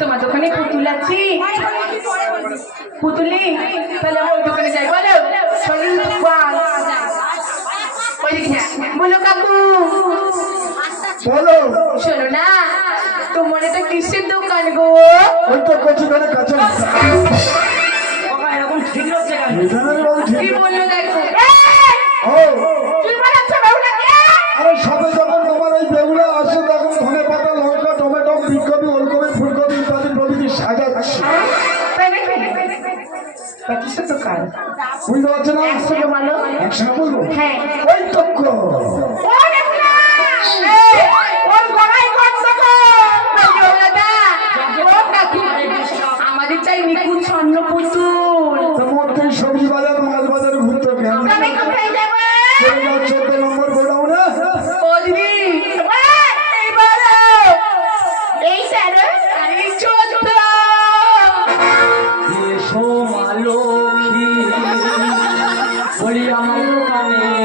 তোমার দোকানে পুতুল আছে? পুতুলি তাহলে আমার ওই দোকানে যাই। বলো বলো কাকু, বলো। শোনো না, তোমার এটা কিসের দোকান গো? ওই তো কচুখানে কাঁচা কি বললো দেখো। আরে সবে যখন তোমার এই বেগুলা আসে তখন ধনে পাতা, লঙ্কা, টমেটো, ফুলকপি, ওলকপি, ফুলকপি ইত্যাদি প্রভৃতি সাজাচ্ছি। কিসের দোকান বুঝতে পারছো না? একসঙ্গে বলো। একসঙ্গে বলবো? হ্যাঁ। ওই তো আমাদের চাই নিখুঁত স্বর্ণ পুতুল। সবজি বাজার, মাছ বাজারে ঘুরতে কেন? 14 নম্বর গোডাউনে। ও দিদি এই স্যার এসো মা লক্ষ্মী বলি আমার দোকানে